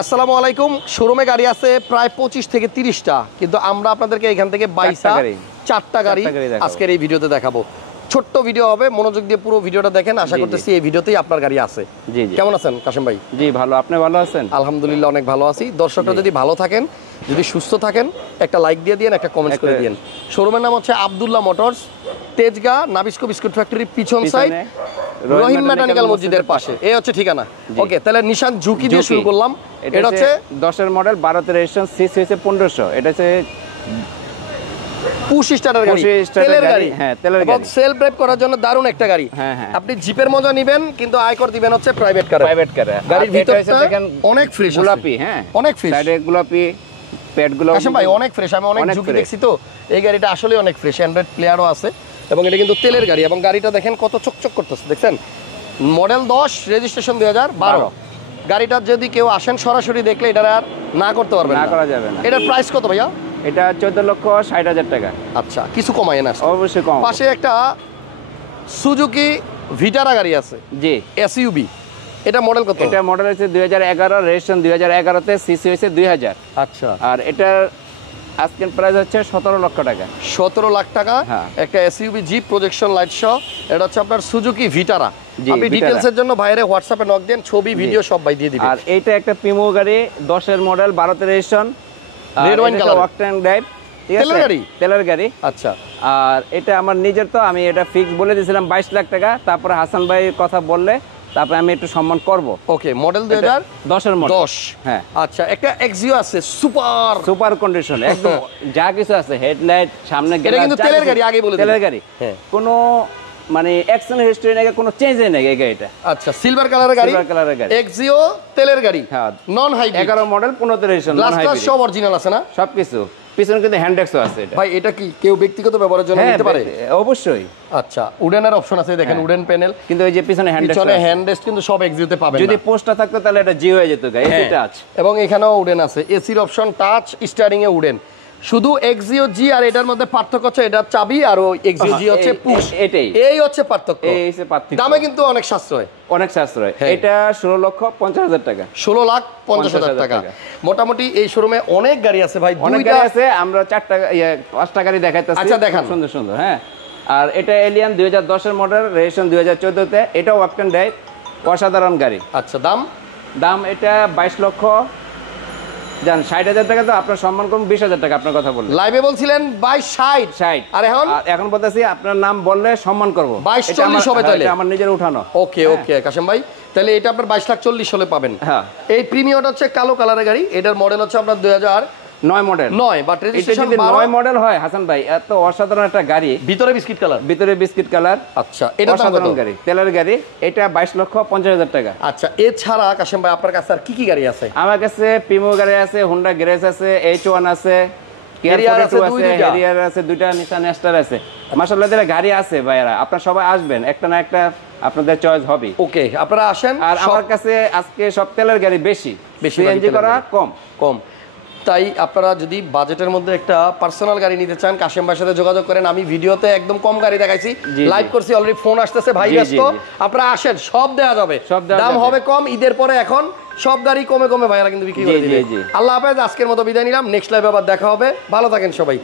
আসসালামু আলাইকুম। শোরুমে গাড়ি আছে প্রায় 25 থেকে 30টা, কিন্তু আমরা আপনাদেরকে এখান থেকে 4টা গাড়ি আজকের এই ভিডিওতে দেখাবো। ছোট্ট ভিডিও হবে, মনোযোগ দিয়ে পুরো ভিডিওটা দেখেন। আশা করতেছি এই ভিডিওতেই আপনার গাড়ি আছে। জি জি, কেমন আছেন কাশেম ভাই? জি ভালো, আপনি ভালো আছেন? আলহামদুলিল্লাহ অনেক ভালো আছি। দর্শকরা যদি ভালো থাকেন, যদি সুস্থ থাকেন, একটা লাইক দিয়ে দিন, একটা কমেন্ট করে দিন। শোরুমের নাম হচ্ছে Abdullah motors, Tejgaon Nabisco biscuit factory পিছন সাইড, রহিম মেকানিক্যাল মসজিদের পাশে। এই হচ্ছে ঠিকানা। ওকে, তাহলে নিশান ঝুঁকি দিয়ে শুরু করলাম। এটা হচ্ছে 10 এর মডেল, 12 তে রেজিস্ট্রেশন, সিসি হচ্ছে 1500। এটা হচ্ছে পুশ স্টার্টার গাড়ি, তেলের গাড়ি। হ্যাঁ, তেলের গাড়ি। সেলফ ড্রাইভ করার জন্য দারুণ একটা গাড়ি। হ্যাঁ হ্যাঁ, আপনি জিপের মজা নেবেন, কিন্তু আয়কর দিবেন হচ্ছে প্রাইভেট কারে। গাড়ির ভিতরটা দেখেন অনেক ফ্রেশ, গোলাপি। হ্যাঁ, অনেক ফ্রেশ, সাইডে গোলাপি, প্যাডগুলো কাশেম ভাই অনেক ফ্রেশ। আমি অনেক ঝুঁকি দেখছি তো, এই গাড়িটা আসলে অনেক ফ্রেশ। অ্যান্ড্রয়েড প্লেয়ারও আছে এবং এটা কিন্তু তেলের গাড়ি। এবং গাড়িটা দেখেন কত চকচক করতেছে, দেখছেন? Model 10, registration 2012। গাড়িটা যদি কেউ আসেন সরাসরি দেখলে এটা আর না করতে পারবেন না, করা যাবে না। এটার প্রাইস কত ভাইয়া? এটা 14,60,000 টাকা। আচ্ছা, কিছু কমায় না? অবশ্যই কম। পাশে একটা সুজুকি ভিটারা গাড়ি আছে, জি, এসইউবি। এটা মডেল কত? এটা মডেল হচ্ছে 2011, রেজিস্ট্রেশন 2011 তে, সিসি হচ্ছে 2000। আচ্ছা, আর এটার আজকের প্রাইস হচ্ছে 17 লক্ষ টাকা। 17 লাখ টাকা। হ্যাঁ, একটা এসইউবি জিপ, প্রজেকশন লাইট সহ। এটা হচ্ছে আপনার সুজুকি ভিটারা। আপনি ডিটেইলস এর জন্য ভাইরে হোয়াটসঅ্যাপে নক দেন, ছবি ভিডিও সব ভাই দিয়ে দিবেন। আর এইটা একটা প্রিমো গাড়ি, 10 এর মডেল, 12 তে registration, red wine colour, octane drive, ঠিক আছে? তেলের গাড়ি, তেলের গাড়ি। আচ্ছা। আর এটা আমার নিজের, তো আমি এটা ফিক্স বলে দিয়েছিলাম 22 লাখ টাকা। তারপরে হাসান ভাই কথা বললে তারপরে আমি একটু সম্মান করব। ওকে, মডেল 2010 এর মডেল। 10। হ্যাঁ, আচ্ছা। একটা এক্সিও আছে, সুপার কন্ডিশন, একদম যা কিছু আছে, হেডলাইট, সামনে গ্লাস। এটা কিন্তু তেলের গাড়ি, আগে বলে তেলের গাড়ি। হ্যাঁ, কোনো মানে অ্যাকশন হিস্টরি নেই, কোনো চেঞ্জ নেই এই গাড়িটা। আচ্ছা, সিলভার কালারের গাড়ি, সিলভার কালারের গাড়ি, এক্সিও তেলের গাড়ি। হ্যাঁ, নন হাইব্রিড, 11 মডেল, 15 তে রেজিস্ট্রেশন, নন হাইব্রিড, সব অরিজিনাল আছে না? সবকিছু। পিছনে কিন্তু হ্যান্ডেক্সও আছে। এটা ভাই এটা কি কেউ ব্যক্তিগত ব্যবহারের জন্য নিতে পারে? অবশ্যই। আচ্ছা, উডেনের অপশন আছে, দেখেন উডেন প্যানেল। কিন্তু এই যে পিছনে হ্যান্ডরেস্ট কিন্তু সব এক্সিওতে পাবেন। যদি পোস্টটা থাকতো তাহলে এটা জি হয়ে যেত গাড়ি, এসি টাচ। এবং এখানেও উডেন আছে, এসির অপশন, টাচ, স্টিয়ারিং এ উডেন। শুধু এক্সিও জি আর এটার মধ্যে পার্থক্য হচ্ছে এটা চাবি, আর ওই এক্সিও জি হচ্ছে পুশ। এটাই, এই হচ্ছে পার্থক্য। এই হচ্ছে পার্থক্য। দামে কিন্তু অনেক সাশ্রয়, অনেক সাশ্রয়। এটা 16,50,000 টাকা, 16,50,000 টাকা। মোটামুটি এই শোরুমে অনেক গাড়ি আছে ভাই, অনেক গাড়ি আছে। আমরা 5টা গাড়ি দেখাইতেছি। আচ্ছা, দেখান। সুন্দর সুন্দর। হ্যাঁ, আর এটা এলিয়ান 2010 এর মডেল, রেজিস্ট্রেশন 2014 তে। এটাও অকটেন ড্রাইভ, অসাধারণ গাড়ি। আচ্ছা, দাম এটা 22 লক্ষ, জান 60,000 টাকা। তো আপনার সম্মান করুন 20,000 টাকা। আপনার কথা বললেন, লাইভে বলছিলেন 22-60, আর এখন বলতেছি আপনার নাম বললে সম্মান করব। 22-40 হবে। তাহলে আমার নিজের উঠানো। ওকে ওকে কাশেম ভাই, তাহলে এটা আপনার 22,40,000 হলে পাবেন। হ্যাঁ, এই প্রিমিয়ামটা হচ্ছে কালো কালারের গাড়ি। এটার মডেল হচ্ছে আপনার 2009 মডেল, বাট রেজিস্ট্রেশন 9 মডেল হয়। হাসান ভাই, এত অসাধারণ একটা গাড়ি। ভিতরে বিস্কিট কালার। আচ্ছা, এটা অসাধারণ গাড়ি, তেলের গাড়ি। এটা 22,50,000 টাকা। আচ্ছা, এছাড়া কাশেম ভাই আপনার কাছে আর কি কি গাড়ি আছে? আমার কাছে প্রিমো গাড়ি আছে, হোন্ডা গ্রেস আছে, H1 আছে, ক্যারিয়ার আছে, হ্যারিয়ার আছে, দুইটা নিসান স্টার আছে। মাশাআল্লাহ, এদের গাড়ি আছে ভাইরা। আপনারা সবাই আসবেন, একটা না একটা আপনাদের চয়েস হবে। ওকে, আপনারা আসেন। আর আমার কাছে আজকে সব তেলের গাড়ি বেশি সিএনজি করা কম। তাই আপনারা যদি বাজেটের মধ্যে একটা পার্সোনাল গাড়ি নিতে চান, কাশেম ভাইয়ের সাথে যোগাযোগ করেন। আমি ভিডিওতে একদম কম গাড়ি দেখাইছি, লাইভ করছি অলরেডি, ফোন আসতেছে, ভাই ব্যস্ত। আপনারা আসেন, সব দেওয়া যাবে, দাম হবে কম। ঈদের পরে এখন সব গাড়ি কমে ভাইরা কিন্তু বিক্রি করে দিবে। আল্লাহ হাফেজ, আজকের মতো বিদায় নিলাম। নেক্সট লাইভে আবার দেখা হবে। ভালো থাকেন সবাই।